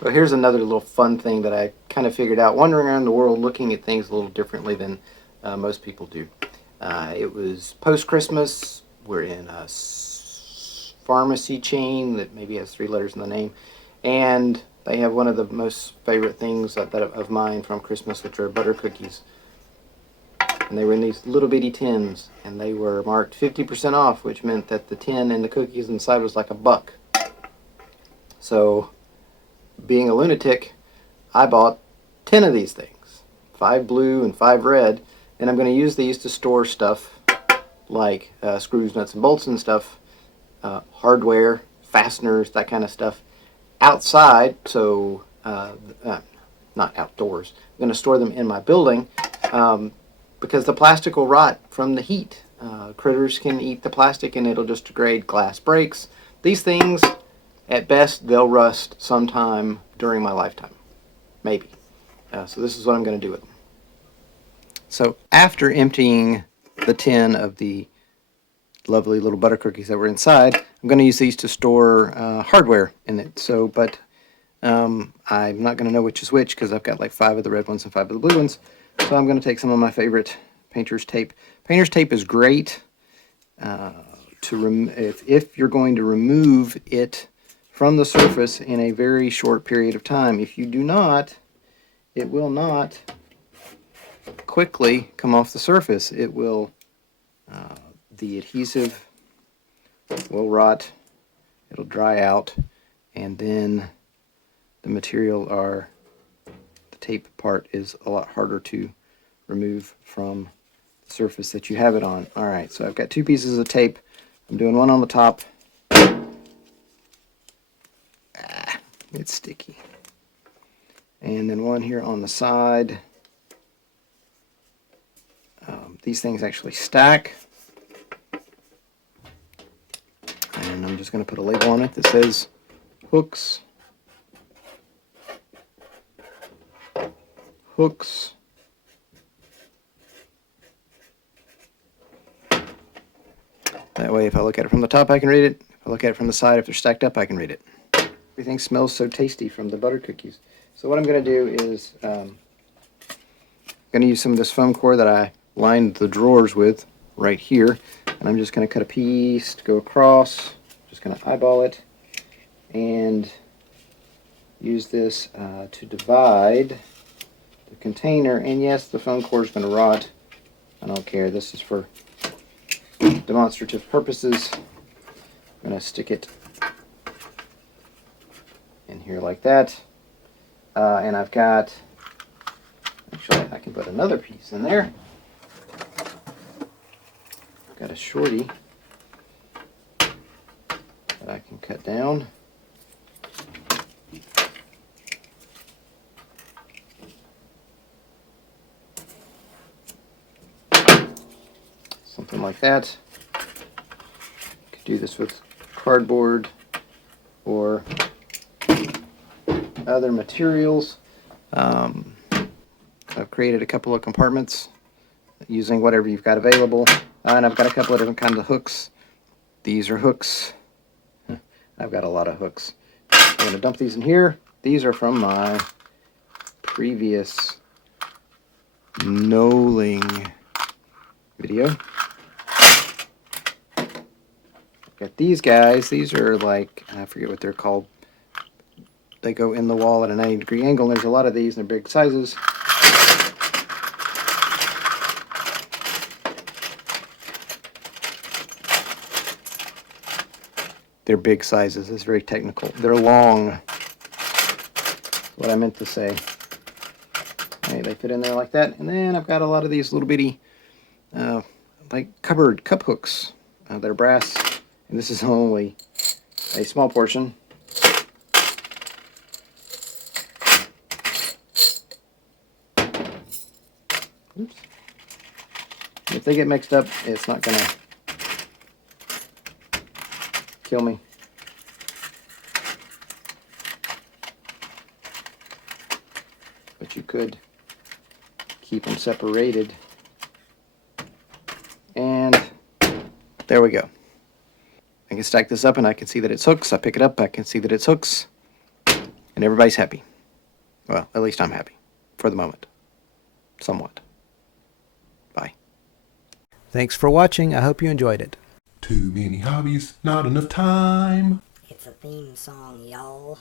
So here's another little fun thing that I kind of figured out wandering around the world looking at things a little differently than most people do. It was post-Christmas. We're in a pharmacy chain that maybe has 3 letters in the name, and they have one of the most favorite things of mine from Christmas, which are butter cookies. And they were in these little bitty tins, and they were marked 50% off, which meant that the tin and the cookies inside was like $1. So, being a lunatic, I bought 10 of these things, 5 blue and 5 red, and I'm going to use these to store stuff like screws, nuts, and bolts and stuff, hardware, fasteners, that kind of stuff, outside, so not outdoors. I'm going to store them in my building because the plastic will rot from the heat. Critters can eat the plastic and it'll just degrade. Glass breaks. These things, at best, they'll rust sometime during my lifetime. Maybe. So this is what I'm going to do with them. So after emptying the tin of the lovely little butter cookies that were inside, I'm going to use these to store hardware in it. So, but I'm not going to know which is which because I've got like 5 of the red ones and 5 of the blue ones. So I'm going to take some of my favorite painter's tape. Painter's tape is great if you're going to remove it from the surface in a very short period of time. If you do not, it will not quickly come off the surface. It will, the adhesive will rot, it'll dry out, and then the material the tape part is a lot harder to remove from the surface that you have it on. Alright, so I've got 2 pieces of tape. I'm doing one on the top. It's sticky. And then one here on the side. These things actually stack. And I'm just going to put a label on it that says hooks. Hooks. That way if I look at it from the top I can read it. If I look at it from the side, if they're stacked up, I can read it. Everything smells so tasty from the butter cookies. So what I'm going to do is I'm going to use some of this foam core that I lined the drawers with right here. And I'm just going to cut a piece to go across. Just going to eyeball it and use this to divide the container. And yes, the foam core is going to rot. I don't care. This is for demonstrative purposes. I'm going to stick it in here like that. And I've got, actually I can put another piece in there. I've got a shorty that I can cut down. Something like that. You could do this with cardboard or other materials. I've created a couple of compartments using whatever you've got available. And I've got a couple of different kinds of hooks. These are hooks. I've got a lot of hooks. I'm going to dump these in here. These are from my previous knolling video. Got these guys. These are like, I forget what they're called. They go in the wall at a 90-degree angle. There's a lot of these, and they're big sizes. They're big sizes. It's very technical. They're long. What I meant to say. Okay, they fit in there like that. And then I've got a lot of these little bitty, like cupboard cup hooks. They're brass. And this is only a small portion. Oops. If they get mixed up, it's not going to kill me. But you could keep them separated. And there we go. I can stack this up and I can see that it's hooks. I pick it up, I can see that it's hooks. and everybody's happy. Well, at least I'm happy for the moment. Somewhat. Bye. Thanks for watching. I hope you enjoyed it. Too many hobbies, not enough time. It's a theme song, y'all.